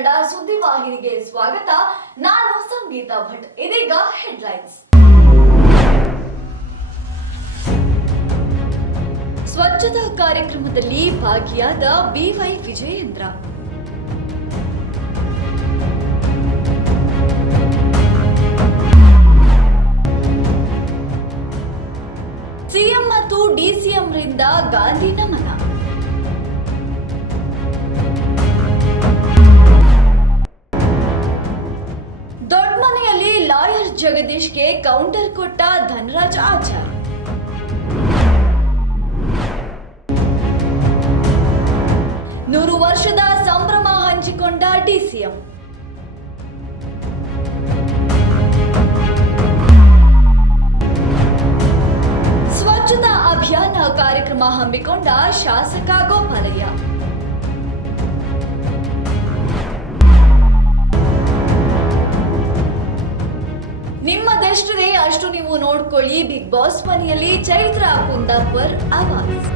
ಕನ್ನಡ ಸುದ್ದಿವಾಹಿನಿಗೆ ಸ್ವಾಗತ. ನಾನು ಸಂಗೀತಾ ಭಟ್. ಇದೀಗ ಹೆಡ್ಲೈನ್ಸ್ ಸ್ವಚ್ಛತಾ ಕಾರ್ಯಕ್ರಮದಲ್ಲಿ ಭಾಗಿಯಾದ ಬಿವೈ ವಿಜಯೇಂದ್ರ. ಸಿಎಂ ಮತ್ತು ಡಿಸಿಎಂರಿಂದ ಗಾಂಧಿ ಲಾಯರ್ ಜಗದೀಶ್ಗೆ ಕೌಂಟರ್ ಕೊಟ್ಟ ಧನರಾಜ್ ಆಚಾರ್. ನೂರು ವರ್ಷದ ಸಂಭ್ರಮ ಹಂಚಿಕೊಂಡ ಡಿಸಿಎಂ ಸ್ವಚ್ಛತಾ ಅಭಿಯಾನ ಕಾರ್ಯಕ್ರಮ ಹಮ್ಮಿಕೊಂಡ ಶಾಸಕ ಗೋಪಾಲಯ್ಯ. ನಿಮ್ಮದೆಷ್ಟಿದೆ ಅಷ್ಟು ನೀವು ನೋಡ್ಕೊಳ್ಳಿ. ಬಿಗ್ ಬಾಸ್ ಮನೆಯಲ್ಲಿ ಚೈತ್ರ ಕುಂದಾಪರ್ ಆವಾಸ್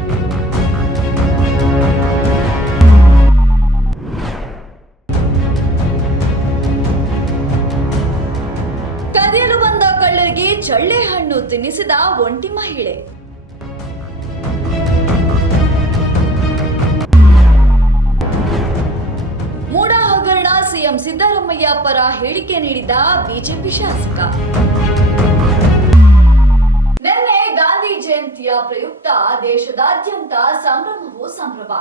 ಕದಿಯಲು ಬಂದ ಕಳ್ಳರಿಗೆ ಚಳ್ಳೆ ಹಣ್ಣು ತಿನ್ನಿಸಿದ ಒಂಟಿ ಮಹಿಳೆ. ಸಿಎಂ ಸಿದ್ದರಾಮಯ್ಯ ಪರ ಹೇಳಿಕೆ ನೀಡಿದ ಬಿಜೆಪಿ ಶಾಸಕ. ನಿನ್ನೆ ಗಾಂಧಿ ಜಯಂತಿಯ ಪ್ರಯುಕ್ತ ದೇಶದಾದ್ಯಂತ ಸಂಭ್ರಮವು ಸಂಭ್ರಮ.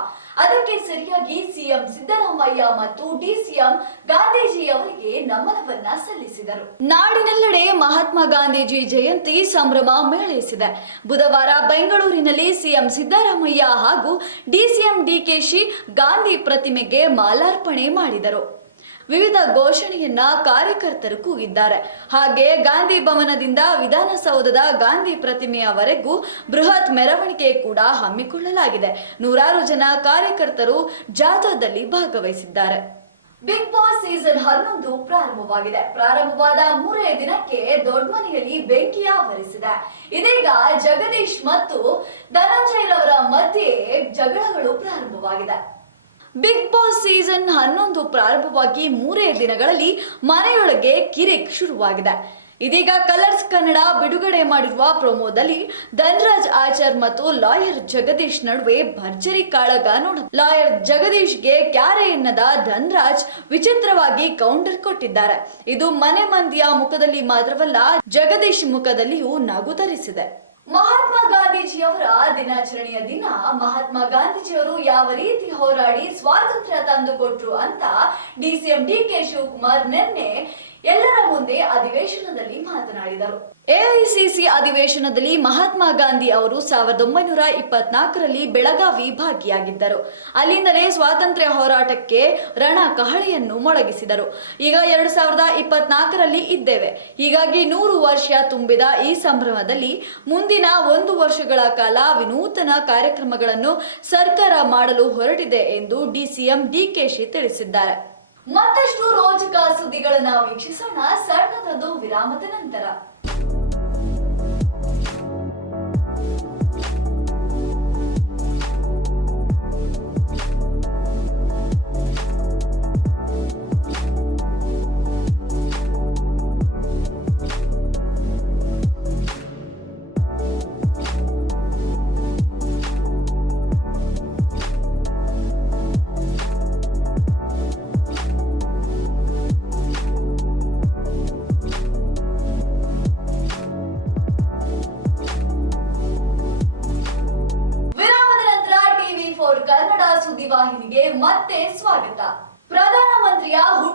ಅದಕ್ಕೆ ಸರಿಯಾಗಿ ಸಿಎಂ ಸಿದ್ದರಾಮಯ್ಯ ಮತ್ತು ಡಿಸಿಎಂ ಗಾಂಧೀಜಿಯವರಿಗೆ ನಮನವನ್ನ ಸಲ್ಲಿಸಿದರು. ನಾಡಿನೆಲ್ಲೆಡೆ ಮಹಾತ್ಮ ಗಾಂಧೀಜಿ ಜಯಂತಿ ಸಂಭ್ರಮ ಮೇಳೈಸಿದೆ. ಬುಧವಾರ ಬೆಂಗಳೂರಿನಲ್ಲಿ ಸಿಎಂ ಸಿದ್ದರಾಮಯ್ಯ ಹಾಗೂ ಡಿಸಿಎಂ ಡಿಕೆಶಿ ಗಾಂಧಿ ಪ್ರತಿಮೆಗೆ ಮಾಲಾರ್ಪಣೆ ಮಾಡಿದರು. ವಿವಿಧ ಘೋಷಣೆಯನ್ನ ಕಾರ್ಯಕರ್ತರು ಕೂಗಿದ್ದಾರೆ. ಹಾಗೆ ಗಾಂಧಿ ಭವನದಿಂದ ವಿಧಾನಸೌಧದ ಗಾಂಧಿ ಪ್ರತಿಮೆಯವರೆಗೂ ಬೃಹತ್ ಮೆರವಣಿಗೆ ಕೂಡ ಹಮ್ಮಿಕೊಳ್ಳಲಾಗಿದೆ. ನೂರಾರು ಜನ ಕಾರ್ಯಕರ್ತರು ಜಾಥಾದಲ್ಲಿ ಭಾಗವಹಿಸಿದ್ದಾರೆ. ಬಿಗ್ ಬಾಸ್ ಸೀಸನ್ ಹನ್ನೊಂದು ಪ್ರಾರಂಭವಾಗಿದೆ. ಪ್ರಾರಂಭವಾದ ಮೂರೇ ದಿನಕ್ಕೆ ದೊಡ್ಡಮನೆಯಲ್ಲಿ ಬೆಂಕಿ ಆವರಿಸಿದೆ. ಇದೀಗ ಜಗದೀಶ್ ಮತ್ತು ಧನಂಜಯ್ ರವರ ಮಧ್ಯೆ ಜಗಳಗಳು ಪ್ರಾರಂಭವಾಗಿದೆ. ಬಿಗ್ ಬಾಸ್ ಸೀಸನ್ ಹನ್ನೊಂದು ಪ್ರಾರಂಭವಾಗಿ ಮೂರೇ ದಿನಗಳಲ್ಲಿ ಮನೆಯೊಳಗೆ ಕಿರಿಕ್ ಶುರುವಾಗಿದೆ. ಇದೀಗ ಕಲರ್ಸ್ ಕನ್ನಡ ಬಿಡುಗಡೆ ಮಾಡಿರುವ ಪ್ರೊಮೋದಲ್ಲಿ ಧನ್ರಾಜ್ ಆಚಾರ್ ಮತ್ತು ಲಾಯರ್ ಜಗದೀಶ್ ನಡುವೆ ಭರ್ಜರಿ ಕಾಳಗ ನೋಡ, ಲಾಯರ್ ಜಗದೀಶ್ಗೆ ಕ್ಯಾರೆ ಎನ್ನದ ಧನ್ರಾಜ್ ವಿಚಿತ್ರವಾಗಿ ಕೌಂಟರ್ ಕೊಟ್ಟಿದ್ದಾರೆ. ಇದು ಮನೆ ಮಂದಿಯ ಮುಖದಲ್ಲಿ ಮಾತ್ರವಲ್ಲ, ಜಗದೀಶ್ ಮುಖದಲ್ಲಿಯೂ ನಗು ತರಿಸಿದೆ ಮಹಾತ್ಮ ಗಾಂಧೀಜಿಯವರ ದಿನಾಚರಣೆಯ ದಿನ ಮಹಾತ್ಮ ಗಾಂಧೀಜಿಯವರು ಯಾವ ರೀತಿ ಹೋರಾಡಿ ಸ್ವಾತಂತ್ರ್ಯ ತಂದುಕೊಟ್ರು ಅಂತ ಡಿಸಿಎಂ ಡಿ ಕೆ ಶಿವಕುಮಾರ್ ನಿನ್ನೆ ಎಲ್ಲರ ಮುಂದೆ ಅಧಿವೇಶನದಲ್ಲಿ ಮಾತನಾಡಿದರು. ಎಐಸಿಸಿ ಅಧಿವೇಶನದಲ್ಲಿ ಮಹಾತ್ಮ ಗಾಂಧಿ ಅವರು ಸಾವಿರದ ಒಂಬೈನೂರ ಇಪ್ಪತ್ನಾಲ್ಕರಲ್ಲಿ ಬೆಳಗಾವಿ ಭಾಗಿಯಾಗಿದ್ದರು. ಅಲ್ಲಿಂದಲೇ ಸ್ವಾತಂತ್ರ್ಯ ಹೋರಾಟಕ್ಕೆ ರಣ ಕಹಳೆಯನ್ನು ಮೊಳಗಿಸಿದರು. ಈಗ ಎರಡು ಸಾವಿರದ ಇಪ್ಪತ್ನಾಲ್ಕರಲ್ಲಿ ಇದ್ದೇವೆ. ಹೀಗಾಗಿ ನೂರು ವರ್ಷ ತುಂಬಿದ ಈ ಸಂಭ್ರಮದಲ್ಲಿ ಮುಂದಿನ ಒಂದು ವರ್ಷಗಳ ಕಾಲ ವಿನೂತನ ಕಾರ್ಯಕ್ರಮಗಳನ್ನು ಸರ್ಕಾರ ಮಾಡಲು ಹೊರಟಿದೆ ಎಂದು ಡಿಸಿಎಂ ಡಿಕೆಶಿ ತಿಳಿಸಿದ್ದಾರೆ. ಮತ್ತಷ್ಟು ರೋಚಕ ಸುದ್ದಿಗಳನ್ನ ವೀಕ್ಷಿಸೋಣ. ಸಣ್ಣದೊಂದು ವಿರಾಮದ ನಂತರ.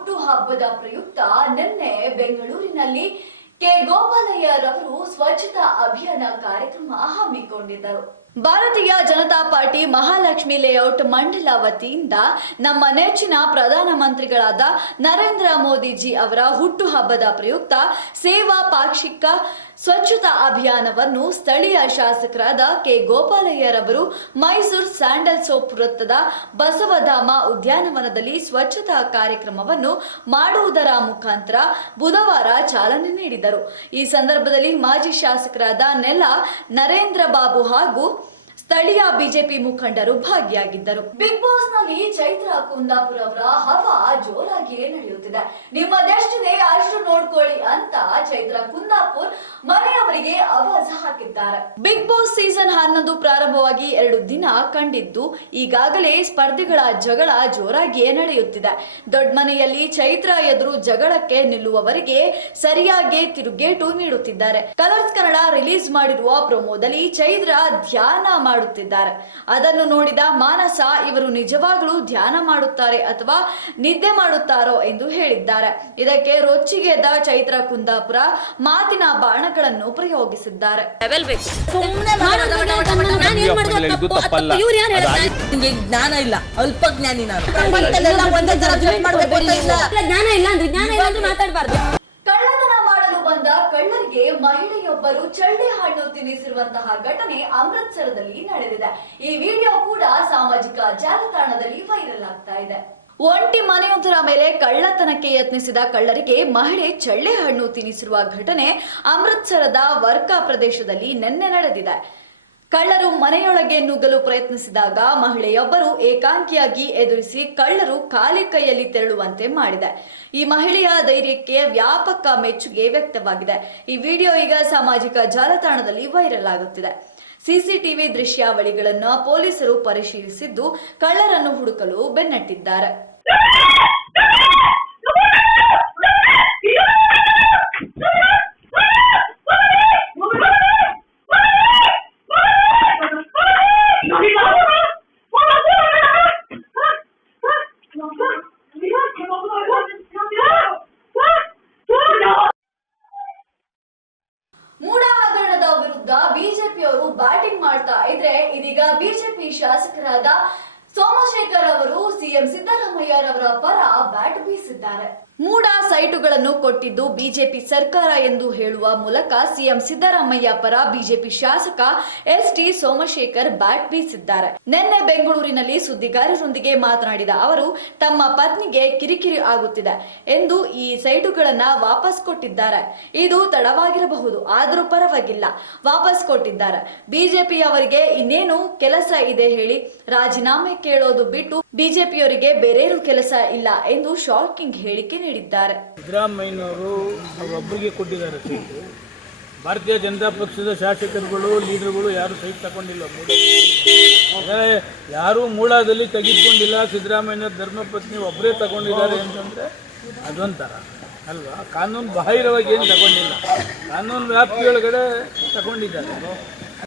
ಪ್ರಧಾನಮಂತ್ರಿಯ ಹುಟ್ಟು ಹಬ್ಬದ ಪ್ರಯುಕ್ತ ನಿನ್ನೆ ಬೆಂಗಳೂರಿನಲ್ಲಿ ಕೆ ಗೋಪಾಲಯ್ಯರವರು ಸ್ವಚ್ಛತಾ ಅಭಿಯಾನ ಕಾರ್ಯಕ್ರಮ ಹಮ್ಮಿಕೊಂಡಿದ್ದರು. ಭಾರತೀಯ ಜನತಾ ಪಾರ್ಟಿ ಮಹಾಲಕ್ಷ್ಮಿ ಲೇಔಟ್ ಮಂಡಲ ವತಿಯಿಂದ ನಮ್ಮ ನೆಚ್ಚಿನ ಪ್ರಧಾನಮಂತ್ರಿಗಳಾದ ನರೇಂದ್ರ ಮೋದಿಜಿ ಅವರ ಹುಟ್ಟುಹಬ್ಬದ ಪ್ರಯುಕ್ತ ಸೇವಾ ಪಾಕ್ಷಿಕ ಸ್ವಚ್ಛತಾ ಅಭಿಯಾನವನ್ನು ಸ್ಥಳೀಯ ಶಾಸಕರಾದ ಕೆ ಗೋಪಾಲಯ್ಯರವರು ಮೈಸೂರು ಸ್ಯಾಂಡಲ್ ಸೋಪ್ ವೃತ್ತದ ಬಸವಧಾಮ ಉದ್ಯಾನವನದಲ್ಲಿ ಸ್ವಚ್ಛತಾ ಕಾರ್ಯಕ್ರಮವನ್ನು ಮಾಡುವುದರ ಮುಖಾಂತರ ಬುಧವಾರ ಚಾಲನೆ ನೀಡಿದರು. ಈ ಸಂದರ್ಭದಲ್ಲಿ ಮಾಜಿ ಶಾಸಕರಾದ ನೆಲ ನರೇಂದ್ರ ಬಾಬು ಹಾಗೂ ಸ್ಥಳೀಯ ಬಿಜೆಪಿ ಮುಖಂಡರು ಭಾಗಿಯಾಗಿದ್ದರು. ಬಿಗ್ ಬಾಸ್ನಲ್ಲಿ ಚೈತ್ರ ಕುಂದಾಪುರ ಅವರ ಹವಾ ಜೋರಾಗಿಯೇ ನಡೆಯುತ್ತಿದೆ. ನಿಮ್ಮದೆಷ್ಟಿದೆ ಅಷ್ಟು ನೋಡ್ಕೊಳ್ಳಿ. ಅಂತ ಚೈತ್ರ ಕುಂದಾಪುರ್ ಮನೆಯವರಿಗೆ ಆವಾಜ ಹಾಕಿದ್ದಾರೆ. ಬಿಗ್ ಬಾಸ್ ಸೀಸನ್ ಹನ್ನೊಂದು ಪ್ರಾರಂಭವಾಗಿ ಎರಡು ದಿನ ಕಂಡಿದ್ದು ಈಗಾಗಲೇ ಸ್ಪರ್ಧಿಗಳ ಜಗಳ ಜೋರಾಗಿಯೇ ನಡೆಯುತ್ತಿದೆ. ದೊಡ್ಡ ಮನೆಯಲ್ಲಿ ಚೈತ್ರ ಎದುರು ಜಗಳಕ್ಕೆ ನಿಲ್ಲುವವರಿಗೆ ಸರಿಯಾಗಿ ತಿರುಗೇಟು ನೀಡುತ್ತಿದ್ದಾರೆ. ಕಲರ್ಸ್ ಕನ್ನಡ ರಿಲೀಸ್ ಮಾಡಿರುವ ಪ್ರೊಮೋದಲ್ಲಿ ಚೈತ್ರ ಧ್ಯಾನ ಮಾಡುತ್ತಿದ್ದಾರೆ. ಅದನ್ನು ನೋಡಿದ ಮಾನಸ, ಇವರು ನಿಜವಾಗಲೂ ಧ್ಯಾನ ಮಾಡುತ್ತಾರೆ ಅಥವಾ ನಿದ್ದೆ ಮಾಡುತ್ತಾರೋ ಎಂದು ಹೇಳಿದ್ದಾರೆ. ಇದಕ್ಕೆ ರೊಚ್ಚಿಗೆದ್ದ ಚೈತ್ರ ಕುಂದಾಪುರ ಮಾತಿನ ಬಾಣಗಳನ್ನು ಪ್ರಯೋಗಿಸಿದ್ದಾರೆ. ಲೆವೆಲ್ ಬೇಕು. ನಾನು ಏನ್ ಮಾಡಿದೆ? ಇದು ತಪ್ಪು? ತಪ್ಪಲ್ಲ. ಇವ್ರು ಯಾರು ಹೇಳಿದ್ರೆ ನಿಮ್ಗೆ ಜ್ಞಾನ ಇಲ್ಲ. ಅಲ್ಪ ಜ್ಞಾನಿ ನಾನು ಪ್ರಪಂಚದಲ್ಲೆಲ್ಲ ಒಂದೇ ತರ ಜಡ್ಜ್ ಮಾಡ್ಬೇಕು ಇಲ್ಲ. ಜ್ಞಾನ ಇಲ್ಲ ಅಂದ್ರೆ ಜ್ಞಾನ ಇಲ್ಲ ಅಂದ್ರೆ ಮಾತಾಡಬಾರ್ದು. ಕಳ್ಳತನ ಮಾಡಲು ಬಂದ ಕಳ್ಳರಿಗೆ ಮಹಿಳೆಯೊಬ್ಬರು ಚಳ್ಳೆ ಹಣ್ಣು ತಿನ್ನಿಸಿರುವಂತಹ ಘಟನೆ ಅಮೃತಸರದಲ್ಲಿ ನಡೆದಿದೆ. ಈ ವಿಡಿಯೋ ಕೂಡ ಸಾಮಾಜಿಕ ಜಾಲತಾಣದಲ್ಲಿ ವೈರಲ್ ಆಗ್ತಾ ಇದೆ. ಒಂಟಿ ಮನೆಯೊಂದರ ಮೇಲೆ ಕಳ್ಳತನಕ್ಕೆ ಯತ್ನಿಸಿದ ಕಳ್ಳರಿಗೆ ಮಹಿಳೆ ಚಳ್ಳೆ ಹಣ್ಣು ತಿನ್ನಿಸಿರುವ ಘಟನೆ ಅಮೃತ್ಸರದ ವರ್ಕಾ ಪ್ರದೇಶದಲ್ಲಿ ನಿನ್ನೆ ನಡೆದಿದೆ. ಕಳ್ಳರು ಮನೆಯೊಳಗೆ ನುಗ್ಗಲು ಪ್ರಯತ್ನಿಸಿದಾಗ ಮಹಿಳೆಯೊಬ್ಬರು ಏಕಾಂಗಿಯಾಗಿ ಎದುರಿಸಿ ಕಳ್ಳರು ಖಾಲಿ ಕೈಯಲ್ಲಿ ತೆರಳುವಂತೆ ಮಾಡಿದೆ. ಈ ಮಹಿಳೆಯ ಧೈರ್ಯಕ್ಕೆ ವ್ಯಾಪಕ ಮೆಚ್ಚುಗೆ ವ್ಯಕ್ತವಾಗಿದೆ. ಈ ವಿಡಿಯೋ ಈಗ ಸಾಮಾಜಿಕ ಜಾಲತಾಣದಲ್ಲಿ ವೈರಲ್ ಆಗುತ್ತಿದೆ. ಸಿಸಿಟಿವಿ ದೃಶ್ಯಾವಳಿಗಳನ್ನು ಪೊಲೀಸರು ಪರಿಶೀಲಿಸಿದ್ದು ಕಳ್ಳರನ್ನು ಹುಡುಕಲು ಬೆನ್ನಟ್ಟಿದ್ದಾರೆ. ಮಾಡ್ತಾ ಇದ್ರೆ ಇದೀಗ ಬಿಜೆಪಿ ಶಾಸಕರಾದ ಸೋಮಶೇಖರ್ ಅವರು ಸಿಎಂ ಸಿದ್ದರಾಮಯ್ಯ ಸಿದ್ದರಾಮಯ್ಯರವರ ಪರ ಬ್ಯಾಟ್ ಬೀಸಿದ್ದಾರೆ. ಮೂಡ ಸೈಟುಗಳನ್ನು ಕೊಟ್ಟಿದ್ದು ಬಿಜೆಪಿ ಸರ್ಕಾರ ಎಂದು ಹೇಳುವ ಮೂಲಕ ಸಿಎಂ ಸಿದ್ದರಾಮಯ್ಯ ಪರ ಬಿಜೆಪಿ ಶಾಸಕ ಎಸ್ ಟಿ ಸೋಮಶೇಖರ್ ಬ್ಯಾಟ್ ಬೀಸಿದ್ದಾರೆ. ನಿನ್ನೆ ಬೆಂಗಳೂರಿನಲ್ಲಿ ಸುದ್ದಿಗಾರರೊಂದಿಗೆ ಮಾತನಾಡಿದ ಅವರು, ತಮ್ಮ ಪತ್ನಿಗೆ ಕಿರಿಕಿರಿ ಆಗುತ್ತಿದೆ ಎಂದು ಈ ಸೈಟುಗಳನ್ನ ವಾಪಸ್ ಕೊಟ್ಟಿದ್ದಾರೆ. ಇದು ತಡವಾಗಿರಬಹುದು, ಆದರೂ ಪರವಾಗಿಲ್ಲ. ವಾಪಸ್ ಕೊಟ್ಟಿದ್ದಾರೆ. ಬಿಜೆಪಿಯವರಿಗೆ ಇನ್ನೇನು ಕೆಲಸ ಇದೆ ಹೇಳಿ ರಾಜೀನಾಮೆ ಕೇಳೋದು ಬಿಟ್ಟು ಬಿಜೆಪಿಯವರಿಗೆ ಬೇರೇನು ಕೆಲಸ ಇಲ್ಲ ಎಂದು ಶಾಕಿಂಗ್ ಹೇಳಿಕೆ ನೀಡಿದ್ದಾರೆ ಸಿದ್ದರಾಮಯ್ಯನವರು ಅವರೊಬ್ಬರಿಗೆ ಕೊಟ್ಟಿದ್ದಾರೆ ಸೀಟು. ಭಾರತೀಯ ಜನತಾ ಪಕ್ಷದ ಶಾಸಕರುಗಳು, ಲೀಡರ್ಗಳು ಯಾರು ಸೈಟ್ ತಗೊಂಡಿಲ್ಲ. ಯಾರೂ ಮೂಳದಲ್ಲಿ ತೆಗೆದುಕೊಂಡಿಲ್ಲ. ಸಿದ್ದರಾಮಯ್ಯ ಧರ್ಮಪತ್ನಿ ಒಬ್ಬರೇ ತಗೊಂಡಿದ್ದಾರೆ ಅಂತಂದ್ರೆ ಅದೊಂಥರ ಅಲ್ವಾ? ಕಾನೂನು ಬಾಹಿರವಾಗಿ ಏನು ತಗೊಂಡಿಲ್ಲ. ಕಾನೂನು ವ್ಯಾಪ್ತಿಯೊಳಗಡೆ ತಗೊಂಡಿದ್ದಾರೆ.